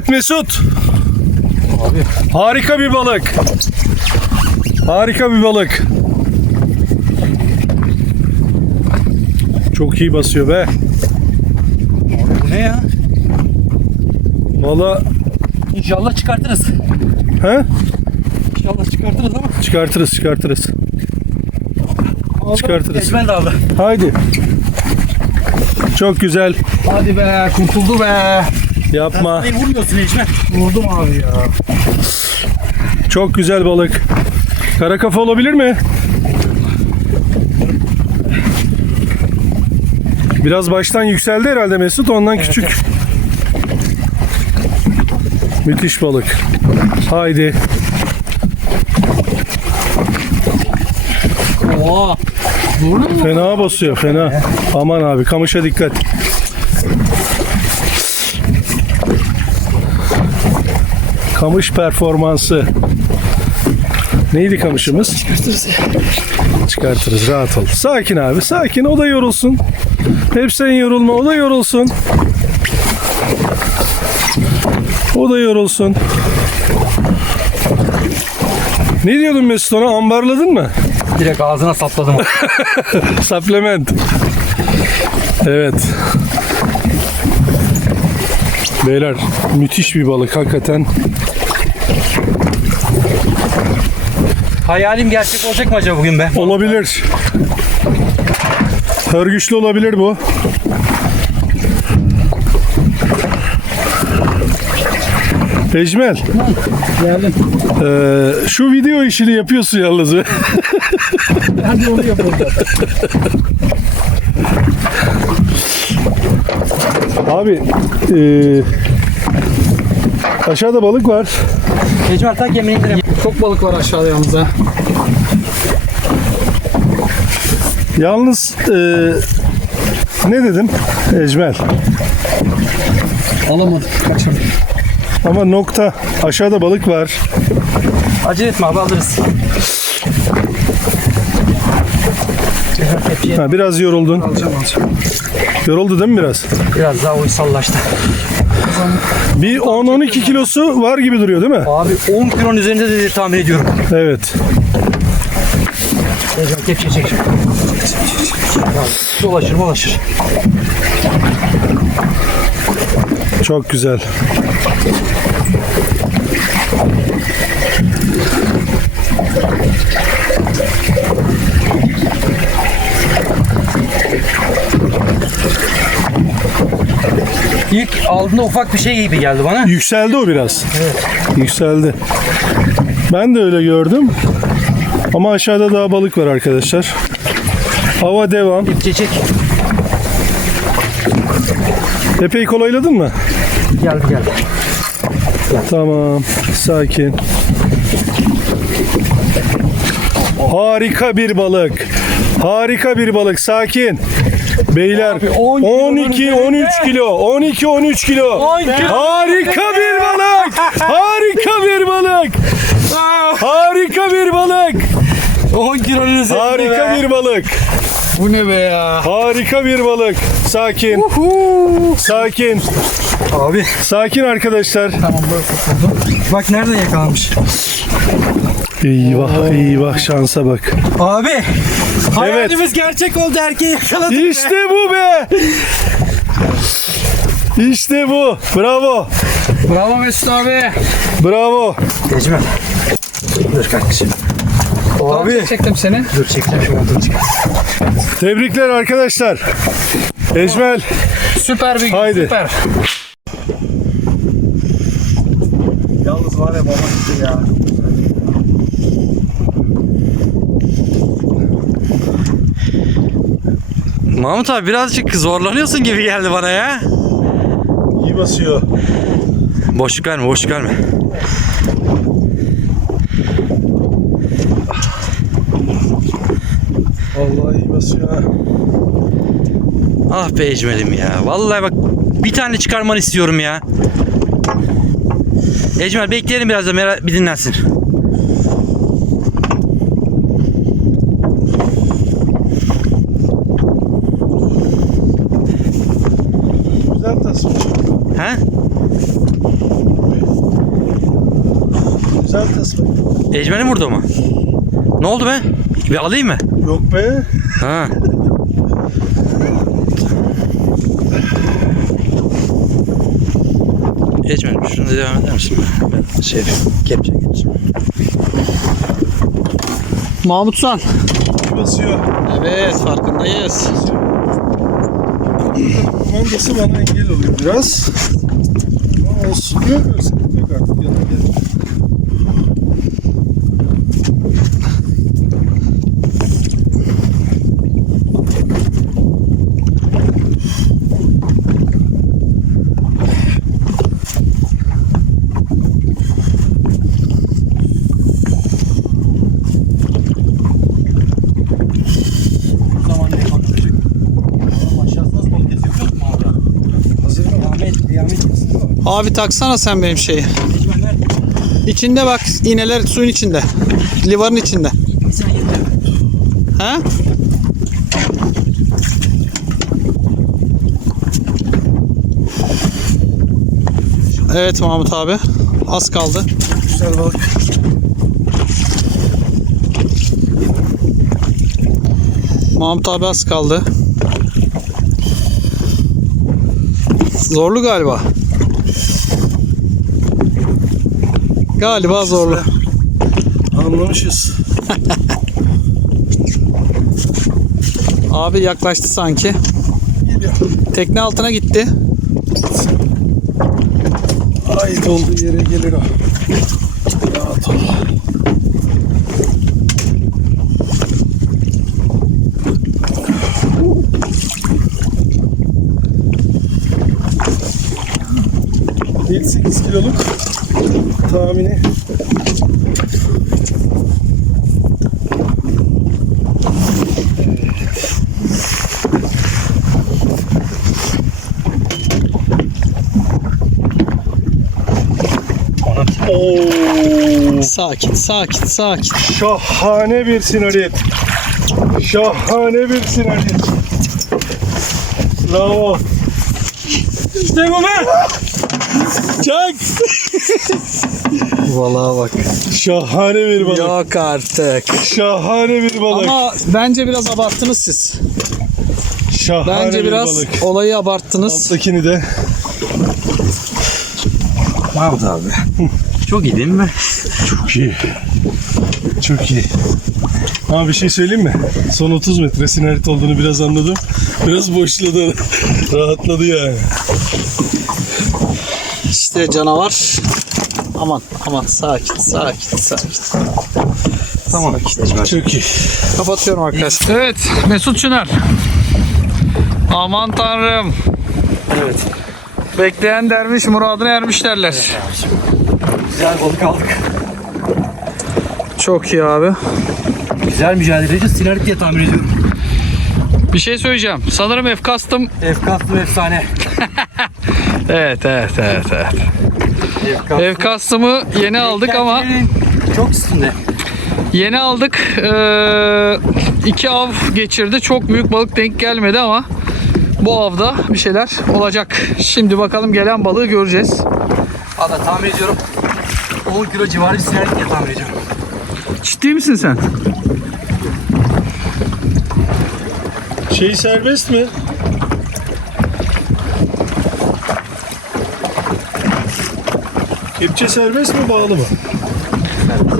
Evet Mesut. Harika bir balık. Harika bir balık. Çok iyi basıyor be. Bu ne ya? Valla İnşallah çıkartırız. he? İnşallah çıkartırız ama. Çıkartırız çıkartırız. Çıkartırız. Ecmen de aldı. Haydi. Çok güzel. Hadi be kurtuldu be. Yapma. Beni vurmuyorsun Ecmen. Vurdum abi ya. Çok güzel balık. Kara kafa olabilir mi? Biraz baştan yükseldi herhalde Mesut. Ondan küçük. Müthiş balık. Haydi. Mu? Fena basıyor fena. Aman abi kamışa dikkat. Kamış performansı. Neydi kamışımız? Çıkartırız. Çıkartırız rahat ol. Sakin abi sakin o da yorulsun. Hep sen yorulma o da yorulsun. O da yorulsun. Ne diyordun Mesut ona ambarladın mı? Direkt ağzına sapladım. Supplement. Evet. Beyler müthiş bir balık hakikaten. Hayalim gerçek olacak mı acaba bugün be? Olabilir. Hörgüçlü olabilir bu. Ecmel, Geldim. eee, şu video işini yapıyorsun yalnız. be. Hadi onu yapalım. Abi, eee, aşağıda balık var. Ecmen tak yemeği indirelim. Çok balık var aşağıda yalnız ha. Yalnız eee, ne dedim Ecmel? Alamadık. Kaçırdık. Ama nokta aşağıda balık var. Acele etme abi alırız. Ha, biraz yoruldun. alacağım alacağım. Yoruldu değil mi biraz? Biraz daha uysallaştı. Bir 10-12 kilosu var gibi duruyor değil mi? Abi 10 kilonun üzerinde de tahmin ediyorum. Evet. Ecmen kepçe çek. Dolaşır dolaşır. Çok güzel. İlk aldığında ufak bir şey gibi geldi bana. Yükseldi o biraz. Yükseldi. Ben de öyle gördüm. Ama aşağıda daha balık var arkadaşlar. Hava devam. Kepçe çek. Epey kolayladın mı? Geldi geldi. Tamam. Sakin. Harika bir balık. Harika bir balık. Sakin. Beyler 10 12 13 kilo. 12 13 kilo. 10 kilo. Harika bir balık. Harika bir balık. Harika bir balık. 10 kilonun üzerinde Harika bir balık. Bu ne be ya? Harika bir balık. Sakin. Sakin. Abi. Sakin arkadaşlar. Tamam böyle kurtuldum. Bak nereden yakalanmış. Eyvah eyvah şansa bak. Abi. Hayalimiz gerçek oldu erkeği yakaladık. be. İşte bu be. İşte bu. Bravo. Bravo Mesut abi. Bravo. Necmi. Dur kardeşim. Abi. Çektim seni. Dur çekeceğim şu çıkar. Tebrikler arkadaşlar. Ecmel. Süper bir gün. Haydi. Süper. Var ya baba gitti ya. Mahmut abi birazcık zorlanıyorsun gibi geldi bana ya. İyi basıyor. Boşluk verme, boşluk verme. Vallahi iyi basıyor ha. Ah be Ecmel'im ya. Vallahi bak bir tane çıkarmanı istiyorum ya. Ecmel bekleyelim biraz da merak bir dinlensin. Güzel tasma. He? Güzel tasma. Ecmel'im burada mı? Ne oldu be? Bir alayım mı? Yok be. Ha. Ecmel şunu devam eder misin? Ben şey yapayım. Kepçe geçeyim. Mahmutsan. İyi basıyor. Evet farkındayız. Kumandası bana engel oluyor biraz. Ama olsun. Yok yok artık. Yana gel. Zaman ne konuşacak? Aşağısı nasıl balık kesiyor biliyor musun abi? Hazır mı? Ahmet, Kıyamet Abi taksana sen benim şeyi. İçinde bak iğneler suyun içinde. Livarın içinde. He? Evet Mahmut abi. Az kaldı. Güzel balık. Mahmut abi az kaldı. Zorlu galiba. Galiba zorlu. Anlamışız. Abi yaklaştı sanki. Geliyor. Tekne altına gitti. Ait olduğu yere gelir o. Rahat ol. Kiloluk tahmini Oo. Sakin, sakin, sakin. Şahane bir sinarit. Şahane bir sinarit. Bravo. İşte bu be. Çak. Vallahi bak. Şahane bir balık. Yok artık. Şahane bir balık. Ama bence biraz abarttınız siz. Şahane Bence bir biraz balık. olayı abarttınız. Alttakini de Mahmut abi. Çok iyi değil mi? çok iyi. Çok iyi. Ama bir şey söyleyeyim mi? Son 30 metre sinarit olduğunu biraz anladım. Biraz boşladı. Rahatladı yani. İşte canavar. Aman aman sakin sakin sakin. Tamam. Çok iyi. Kapatıyorum arkadaşlar. Evet Mesut Çınar. Aman tanrım. Evet. Bekleyen dermiş muradına ermiş derler. Güzel balık aldık. Çok iyi abi. Güzel mücadele edeceğiz. Diye tahmin ediyorum. Bir şey söyleyeceğim. Sanırım F kastım. Efkaslı efsane. Evet evet evet evet. Efkaslı. F kastımı yeni aldık ama Çok üstünde. yeni aldık. Ee, iki av geçirdi. Çok büyük balık denk gelmedi ama bu avda bir şeyler olacak. Şimdi bakalım gelen balığı göreceğiz. Valla tahmin ediyorum. 10 kilo civarı bir diye tahmin ediyorum. Ciddi misin sen? Şey serbest mi? Kepçe serbest mi bağlı mı?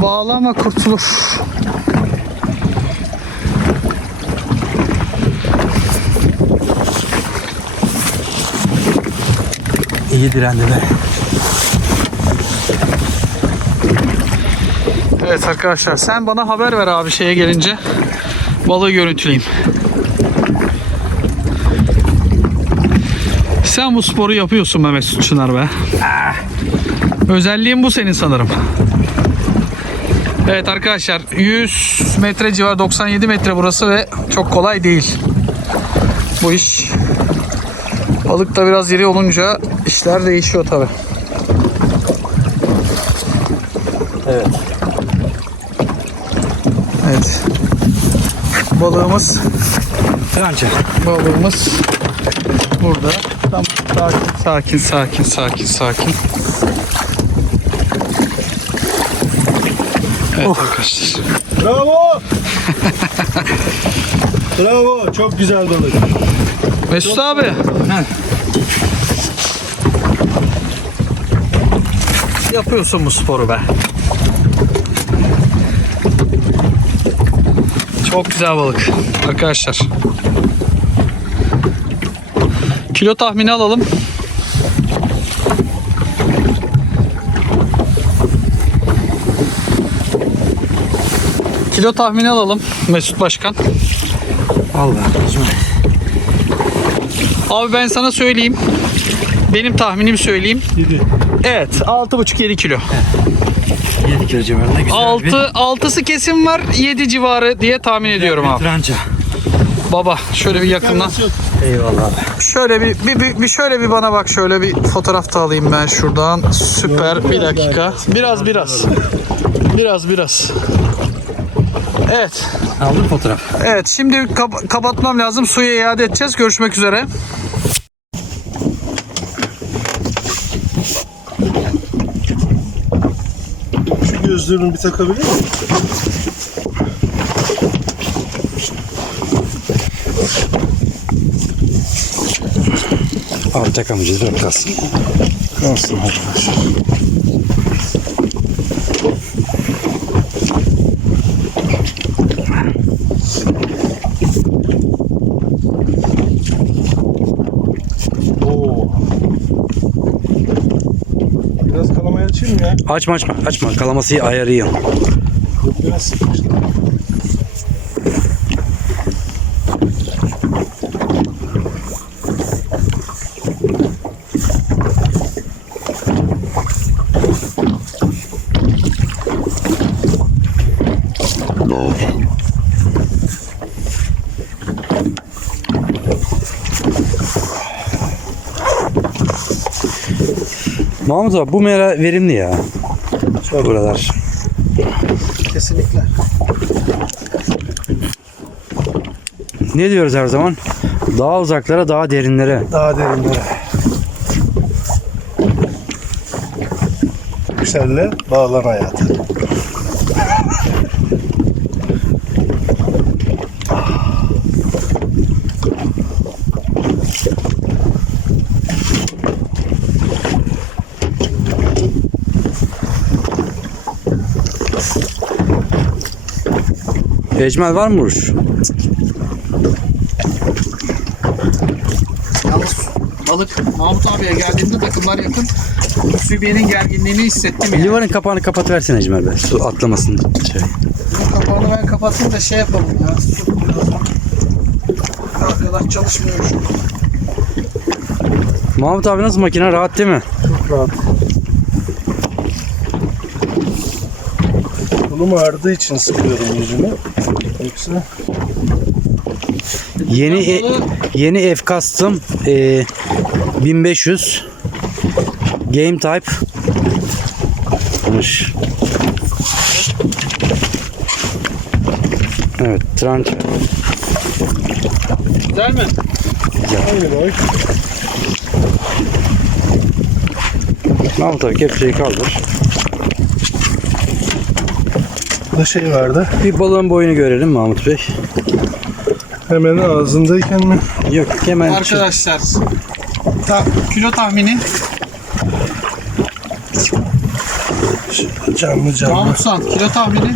Bağlı ama kurtulur. İyi direndi be. Evet arkadaşlar sen bana haber ver abi şeye gelince. Balığı görüntüleyeyim. Sen bu sporu yapıyorsun be Mesut Çınar be. Özelliğin bu senin sanırım. Evet arkadaşlar 100 metre civarı 97 metre burası ve çok kolay değil. Bu iş. Balık da biraz iri olunca işler değişiyor tabi. Evet. Evet. Balığımız Tranca. balığımız burada. Tamam sakin sakin sakin sakin. Evet arkadaşlar. Bravo! Bravo! Çok güzel balık. Mesut abi. Yapıyorsun bu sporu be. Çok güzel balık arkadaşlar. Kilo tahmini alalım. Kilo tahmini alalım Mesut Başkan. Allah. Abi ben sana söyleyeyim. Benim tahminimi söyleyeyim. Yedi. Evet 6,5-7 kilo. 7 kilo civarında güzel 6 bir 6'sı kesin var 7 civarı diye tahmin ediyorum abi. tranca. Baba şöyle bir yakından. Eyvallah abi. Şöyle bir, bir, bir, bir şöyle bir bana bak şöyle bir fotoğraf da alayım ben şuradan. Süper bir dakika. Biraz biraz. Biraz biraz. Evet. Aldın fotoğraf. Evet şimdi kap- kapatmam lazım. Suyu iade edeceğiz. Görüşmek üzere. Şu gözlüğümü bir takabilir miyim? Abi takamayacağız bırak kalsın. Kalsın arkadaşlar. Biraz kalamayı açayım ya? Açma açma açma. Kalaması ayarı iyi. Biraz sıkıştı. Mahmut abi bu mera verimli ya. Çok buralar. Kesinlikle. Ne diyoruz her zaman? Daha uzaklara, daha derinlere. Daha derinlere. Yükselle bağlan hayatı. Ecmel var mı vuruş? Yalnız balık Mahmut abiye geldiğinde takımlar yakın. Sübiye'nin gerginliğini hissettim yani. Livarın kapağını kapatıversene Ecmel be. Su atlamasın. Şey. Kapağını ben kapatayım da şey yapalım ya. Su. Arkadaş çalışmıyor şu. Mahmut abi nasıl makine? Rahat değil mi? Çok rahat. Kolum ağrıdığı için sıkıyorum yüzümü. Yoksa Yeni e- yeni F Custom e, 1500 Game Type. Evet, tranç. Güzel mi? aynı boy. Mahmut abi kepçeyi kaldır. Burada şey vardı. Bir balığın boyunu görelim Mahmut Bey. Hemen ağzındayken mi? Yok hemen Arkadaşlar ta- kilo tahmini Canlı canlı. Mahmut San kilo tahmini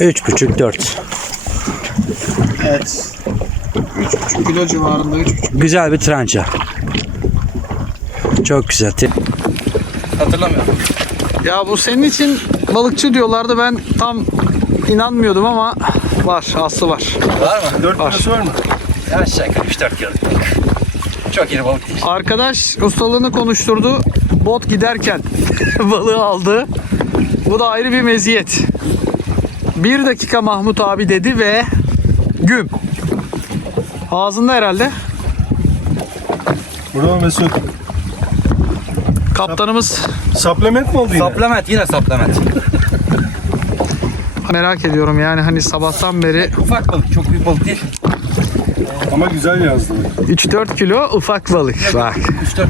3,5 4. Evet 3,5 kilo civarında 3,5 Güzel bir trança. Çok güzel. Hatırlamıyorum. Ya bu senin için balıkçı diyorlardı ben tam inanmıyordum ama var aslı var. Var. kilosu var mı? Aşağı yukarı 3-4 kilo. Çok iri balık değil. Arkadaş ustalığını konuşturdu. Bot giderken balığı aldı. Bu da ayrı bir meziyet. Bir dakika Mahmut abi dedi ve güm. Ağzında herhalde. Bravo Mesut. Kaptanımız Supplement mi oldu yine? Supplement yine supplement. merak ediyorum yani hani sabahtan beri Ufak balık çok büyük balık değil. Ama güzel yazdı. 3-4 kilo ufak balık. Bak 3-4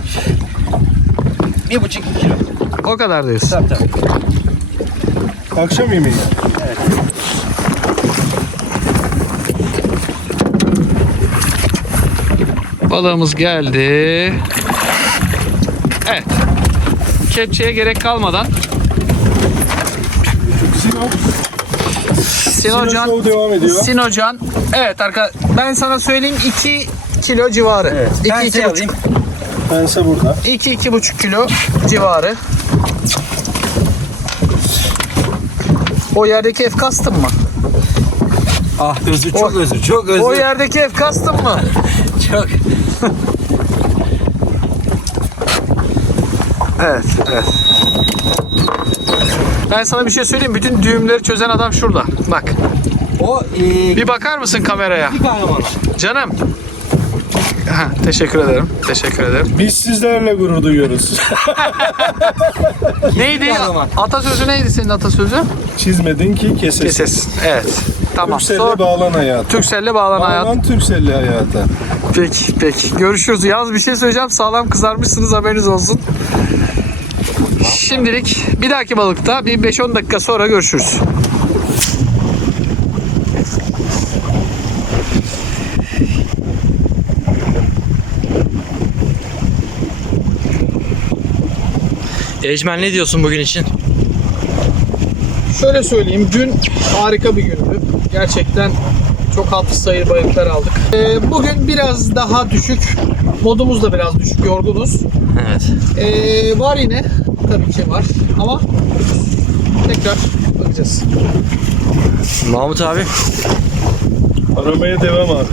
bir buçuk iki kilo. o kadar diyorsun. Tabii tabii. Akşam yemeği. Balığımız geldi. Evet. Kepçeye gerek kalmadan Sinop. Sinocan Sinop devam ediyor. Sinocan. Evet arka ben sana söyleyeyim 2 kilo civarı. Evet. 2 Ben iki buçuk. alayım. Pense burada. 2 iki buçuk kilo civarı. O yerdeki F custom mı? Ah özür çok özür çok özür. O yerdeki F custom mı? Çok. Evet, evet. Ben sana bir şey söyleyeyim. Bütün düğümleri çözen adam şurada. Bak. O e, Bir bakar mısın kameraya? bir kahramanı. Canım. Ha, teşekkür ederim. Teşekkür ederim. Biz sizlerle gurur duyuyoruz. Neydi? kahraman. Atasözü neydi senin atasözü? Çizmedin ki kesesin. Keses. Evet. Tamam. Türkcell'le Sor. bağlan hayata. Türkcell'le bağlan hayat. Bağlan Türkcell'le hayata. Peki, peki. Görüşürüz. Yalnız bir şey söyleyeceğim. Sağlam kızarmışsınız haberiniz olsun. Şimdilik bir dahaki balıkta bir 5-10 dakika sonra görüşürüz. Ecmen ne diyorsun bugün için? Şöyle söyleyeyim. Dün harika bir gündü. Gerçekten çok hatır sayı balıklar aldık. Ee, bugün biraz daha düşük. Modumuz da biraz düşük. Yorgunuz. Evet. Ee, var yine. Tabii ki var. Ama tekrar bakacağız. Mahmut abi. Aramaya devam abi.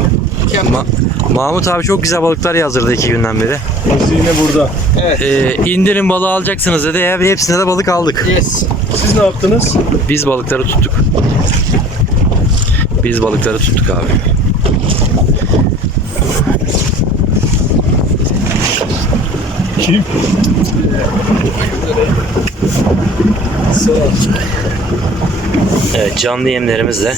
Ma- Mahmut abi çok güzel balıklar yazdırdı iki günden beri. Hazine burada. Evet. Ee, indirin balığı alacaksınız dedi. Ya hepsine de balık aldık. Yes. Siz ne yaptınız? Biz balıkları tuttuk. Biz balıkları tuttuk abi. Kim? Evet canlı yemlerimiz de.